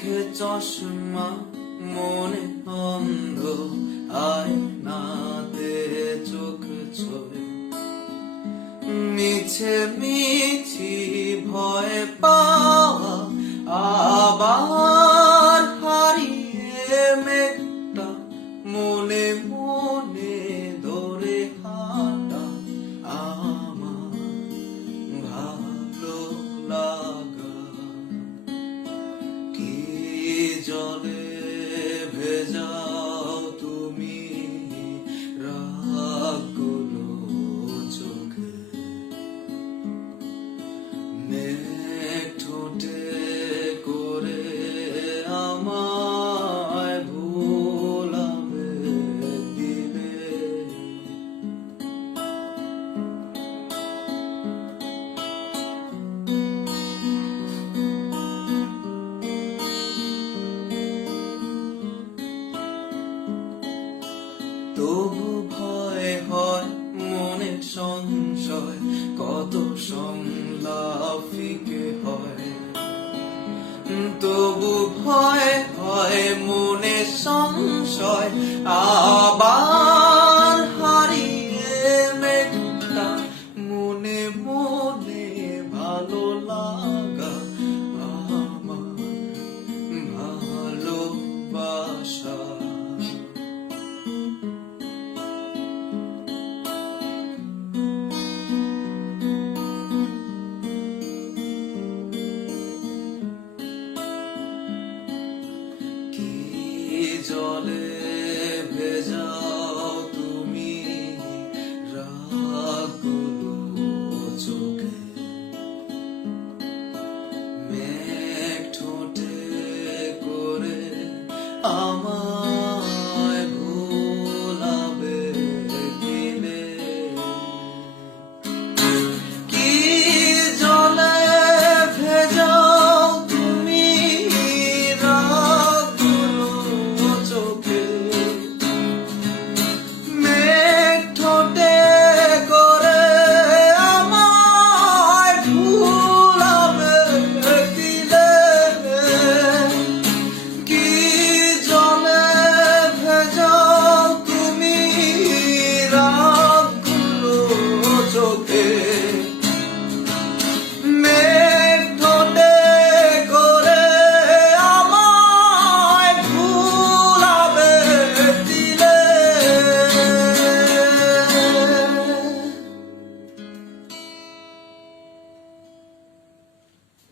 চোখে চশমা মনে অন্ধ আয়নাতে চোখ ছোঁয় মিছে মিছি ভয় পাওয়া আবার হারিয়ে মেঘটা মনে মনে ধরে হাঁটা আমার ভালো লাগা কি জলে ভেজাও তুমি রাগগুলো চোখে মেঘ ঠোঁটে করে আমায় ভোলাবে দিলে তবু ভয় হয় মনে সংশয় কত সংলাপ ফিকে হয় তবু ভয় হয় মনে সংশয় আবার হারিয়ে মেঘটা মনে মনে ভালো লাগা আমার ভালোবাসা জলে ভেজাও তুমি রাগগুলো চোখে মেঘ ঠোঁটে করে আমায় ভোলাবে দিলে কি জলে ভেজাও তুমি মেঘ ঠোঁটে করে আমায় ভুলাবে দিলে কি জলে ভেজাও তুমি রাগগুলো চোখে